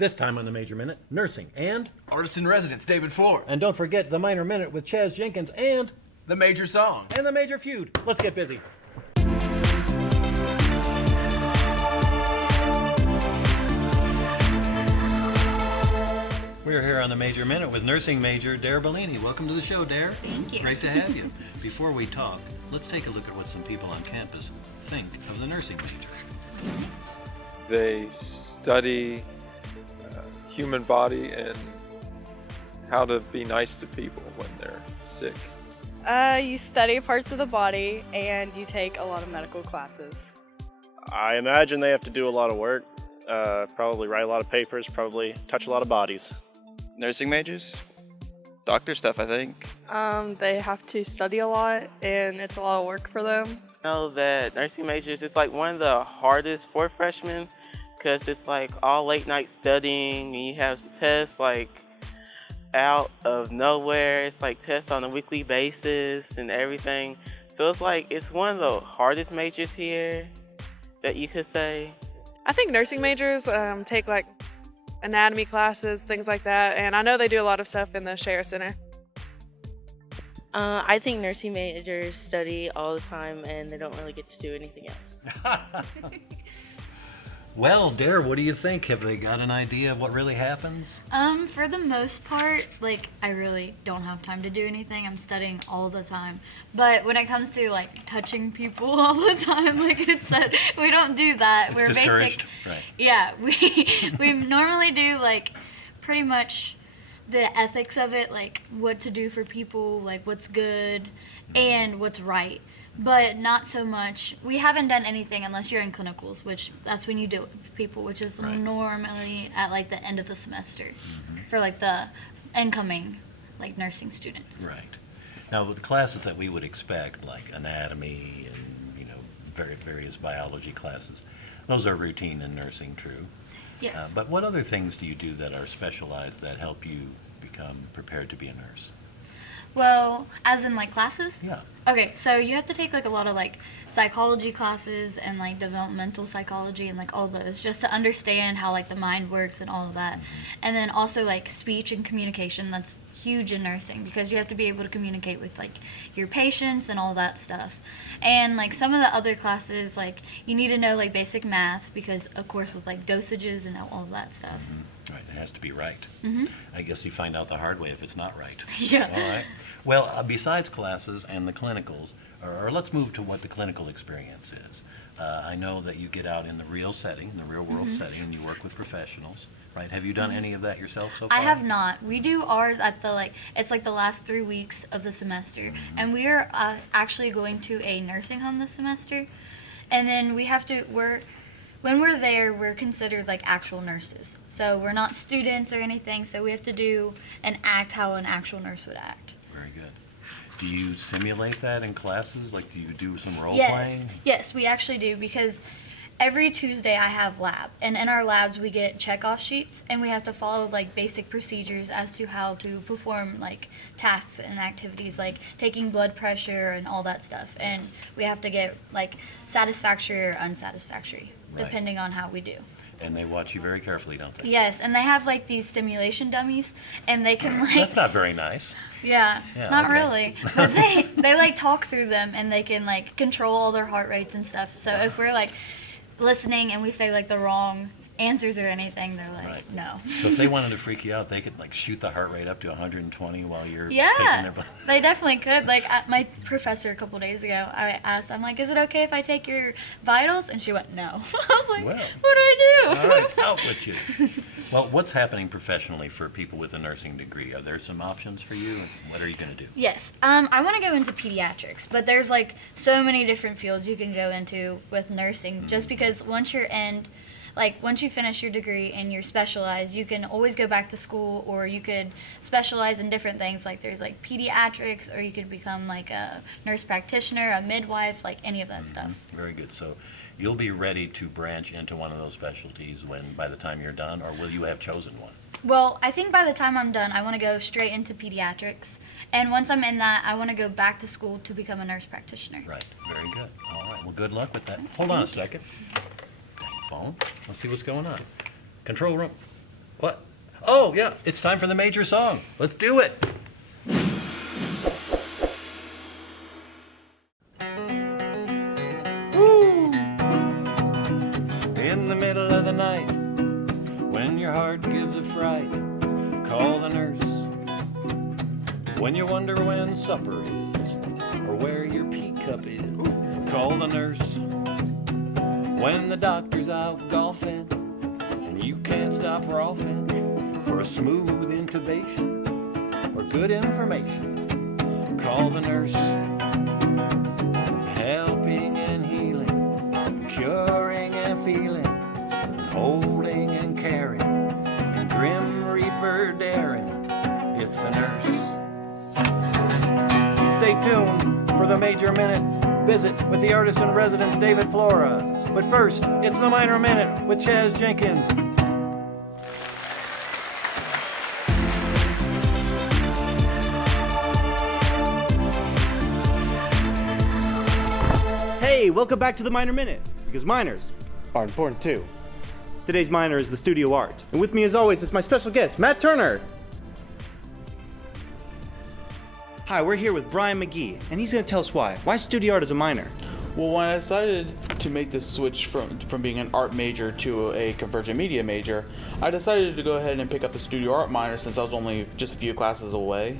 This time on the Major Minute, nursing and... Artisan Residents, David Floor. And don't forget the Minor Minute with Chaz Jenkins and... The Major Song. And the Major Feud. Let's get busy. We're here on the Major Minute with nursing major Dare Bellini. Welcome to the show, Dare. Thank you. Great to have you. Before we talk, let's take a look at what some people on campus think of the nursing major. They study human body and how to be nice to people when they're sick. You study parts of the body and you take a lot of medical classes. I imagine they have to do a lot of work, probably write a lot of papers, probably touch a lot of bodies. Nursing majors? Doctor stuff, I think. They have to study a lot and it's a lot of work for them. I know that nursing majors is like one of the hardest for freshmen because it's like all late night studying and you have tests like out of nowhere. It's like tests on a weekly basis and everything. So it's like it's one of the hardest majors here that you could say. I think nursing majors take like anatomy classes, things like that, and I know they do a lot of stuff in the Share Center. I think nursing majors study all the time and they don't really get to do anything else. Well, Dare, what do you think? Have they got an idea of what really happens? For the most part, like, I really don't have time to do anything. I'm studying all the time. But when it comes to, like, touching people all the time, like it said, we don't do that. It's discouraged, right? Yeah, we normally do, like, pretty much the ethics of it, like, what to do for people, like, what's good and what's right. But not so much. We haven't done anything unless you're in clinicals, which that's when you do it with people, which is Right. normally at like the end of the semester for like the incoming like nursing students. Right. Now, with the classes that we would expect, like anatomy and, you know, various biology classes, those are routine in nursing, true? Yes. But what other things do you do that are specialized that help you become prepared to be a nurse? Well, as in like classes? Yeah. Okay, so you have to take like a lot of like psychology classes and like developmental psychology and like all those just to understand how like the mind works and all of that. And then also like speech and communication, that's huge in nursing because you have to be able to communicate with like your patients and all that stuff. And like some of the other classes, like you need to know like basic math because of course with like dosages and all of that stuff. Right, it has to be right. Mm-hmm. I guess you find out the hard way if it's not right. Yeah. All right. Well, besides classes and the clinicals, or let's move to what the clinical experience is. I know that you get out in the real setting, in the real world setting, and you work with professionals, right? Have you done any of that yourself so far? I have not. We do ours at the it's like the last 3 weeks of the semester, and we are actually going to a nursing home this semester, and then we have to when we're there, we're considered like actual nurses. So we're not students or anything, so we have to do and act how an actual nurse would act. Very good. Do you simulate that in classes? Like, do you do some role playing? Yes, we actually do because every Tuesday I have lab, and in our labs we get check-off sheets, and we have to follow like basic procedures as to how to perform like tasks and activities like taking blood pressure and all that stuff, and we have to get like satisfactory or unsatisfactory depending on how we do. And they watch you very carefully, don't they? Yes, and they have like these simulation dummies, and they can like That's not very nice. Yeah, not okay. really. But they like talk through them, and they can like control all their heart rates and stuff. So if we're like listening and we say like the wrong answers or anything, they're like, no. So if they wanted to freak you out, they could like shoot the heart rate up to 120 while you're taking Yeah, their blood. they definitely could. Like my professor a couple days ago, I asked, I'm like, is it okay if I take your vitals? And she went, no. I was like, Well, what do I do? All right, out with you. Well, what's happening professionally for people with a nursing degree? Are there some options for you? What are you going to do? Yes, I want to go into pediatrics, but there's like so many different fields you can go into with nursing just because once you're in, like once you finish your degree and you're specialized, you can always go back to school, or you could specialize in different things. Like there's like pediatrics, or you could become like a nurse practitioner, a midwife, like any of that stuff. Very good. So you'll be ready to branch into one of those specialties by the time you're done, or will you have chosen one? Well, I think by the time I'm done, I want to go straight into pediatrics. And once I'm in that, I want to go back to school to become a nurse practitioner. Right. Very good. All right. Well, good luck with that. Hold on a second. Phone. Let's see what's going on. Control room. What? Oh, yeah, it's time for the major song. Let's do it. Woo! In the middle of the night, when your heart gives a fright, call the nurse. When you wonder when supper is, or where your pea cup is, call the nurse. When the doctor's out golfing, and you can't stop rolfing, for a smooth intubation, or good information, call the nurse. Helping and healing, curing and feeling, holding and caring, and grim reaper daring, it's the nurse. Stay tuned for the Major Minute visit with the Artisan Residents, David Flora. But first, it's the Minor Minute with Chaz Jenkins. Hey, welcome back to the Minor Minute, because minors are important too. Today's minor is the studio art, and with me as always is my special guest, Matt Turner. Hi, we're here with Brian McGee, and he's going to tell us why. Why studio art is a minor? Well, when I decided to make this switch from being an art major to a convergent media major, I decided to go ahead and pick up the studio art minor since I was only just a few classes away.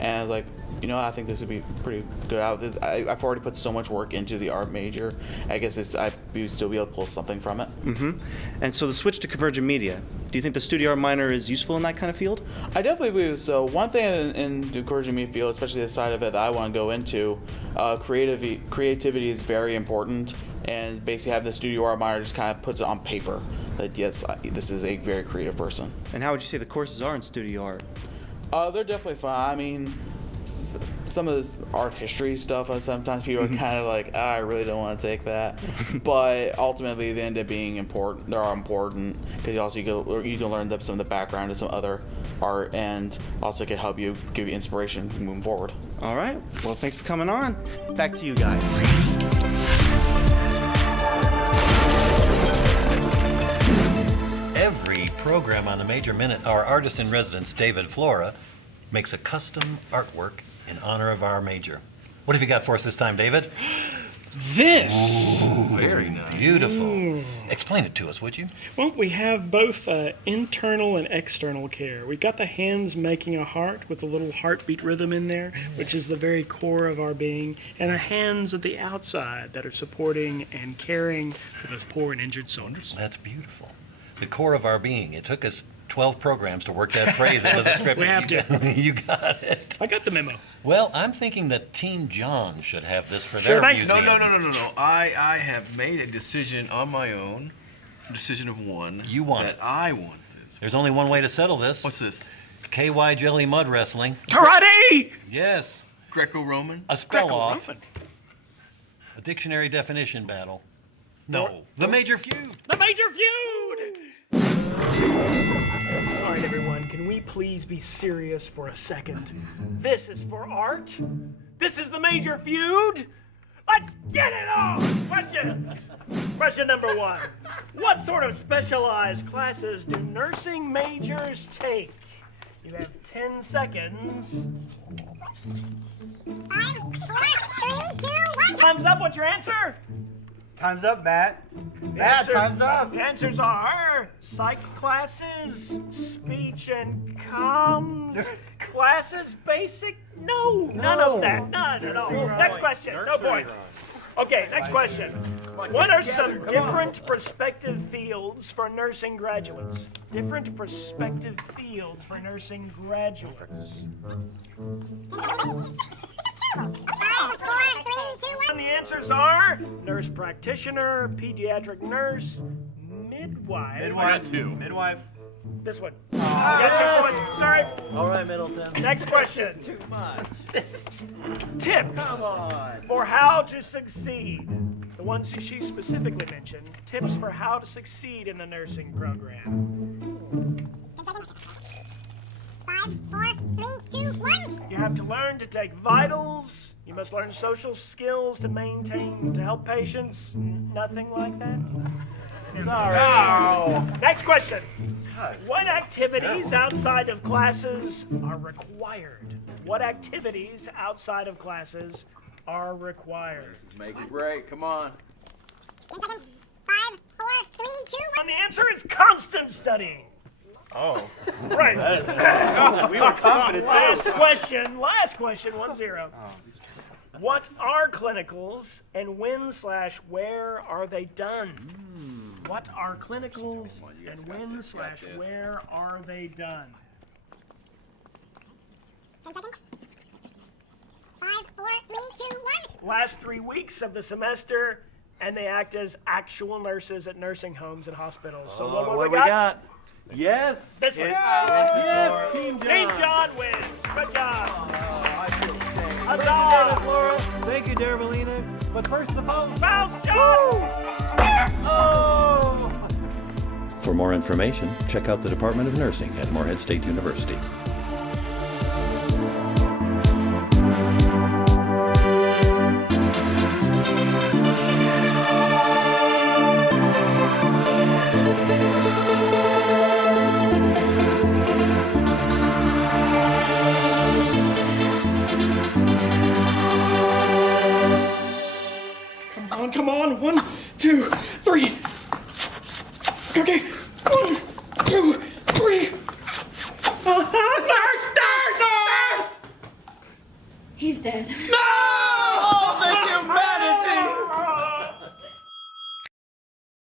And I was like, you know, I think this would be pretty good. I've already put so much work into the art major. I guess I'd still be able to pull something from it. Mm-hmm. And so the switch to convergent media, do you think the studio art minor is useful in that kind of field? I definitely believe so. One thing in the convergent media field, especially the side of it that I want to go into, creativity is very important. And basically having the studio art minor just kind of puts it on paper that, yes, this is a very creative person. And how would you say the courses are in studio art? They're definitely fun. I mean, some of this art history stuff, sometimes people are kind of like, I really don't want to take that. But ultimately, they end up being important. They're all important because you can learn some of the background of some other art, and also can help you, give you inspiration moving forward. All right. Well, thanks for coming on. Back to you guys. Every program on the Major Minute, our artist in residence, David Flora, makes a custom artwork in honor of our major. What have you got for us this time, David? This! Ooh, very nice. Beautiful. Ooh. Explain it to us, would you? Well, we have both internal and external care. We've got the hands making a heart with a little heartbeat rhythm in there, which is the very core of our being, and the hands at the outside that are supporting and caring for those poor and injured soldiers. That's beautiful. The core of our being. It took us 12 programs to work that phrase into the script. We have to. You got it. I got the memo. Well, I'm thinking that Teen John should have this for Sure, their museum. No. I have made a decision on my own, a decision of one. You want that it. I want this. There's only one way to settle this. What's this? KY Jelly Mud Wrestling. Karate! Yes. Greco-Roman? A spell off. Greco-Roman. A dictionary definition battle. No. The Major Feud. The Major Feud! All right, everyone, can we please be serious for a second? This is for art. This is the Major Feud. Let's get it on! Questions. Question number one. What sort of specialized classes do nursing majors take? You have 10 seconds. 5, 4, 3, 2, 1. Time's up. What's your answer? Time's up, Matt. Matt, time's up. The answers are psych classes, speech and comms, classes, basic. No, none of that. None at all. Next question. No points. Okay, next question. What are some different prospective fields for nursing graduates? Different prospective fields for nursing graduates. 5, 4, 3, 2, 1. And the answers are nurse practitioner, pediatric nurse, midwife. Midwife. Two. Midwife. This one. You got 2 points. Sorry. All right, Middleton. Next question. Too much. Tips for how to succeed. The ones she specifically mentioned. Tips for how to succeed in the nursing program. 5, 4, 3, 2, 1. You have to learn to take vitals. You must learn social skills to help patients. Nothing like that. Sorry. Oh. Next question. What activities outside of classes are required? What activities outside of classes are required? Make it break. Come on. 10 seconds. 5, 4, 3, 2, 1. And the answer is constant studying. Oh. Right. We were confident too. Last question, 1-0. What are clinicals and when/where are they done? What are clinicals and when/where are they done? 10 seconds. 5, 4, 3, 2, 1. Last 3 weeks of the semester, and they act as actual nurses at nursing homes and hospitals. So what we got? Yes. This one. Yes. Team John wins. Good job. Huzzah. Laura. Thank you, Derbalina. But first of all, Bounce, John. Oh. For more information, check out the Department of Nursing at Morehead State University. Come on. 1, 2, 3. Okay. 1, 2, 3. Nurse! He's dead. No!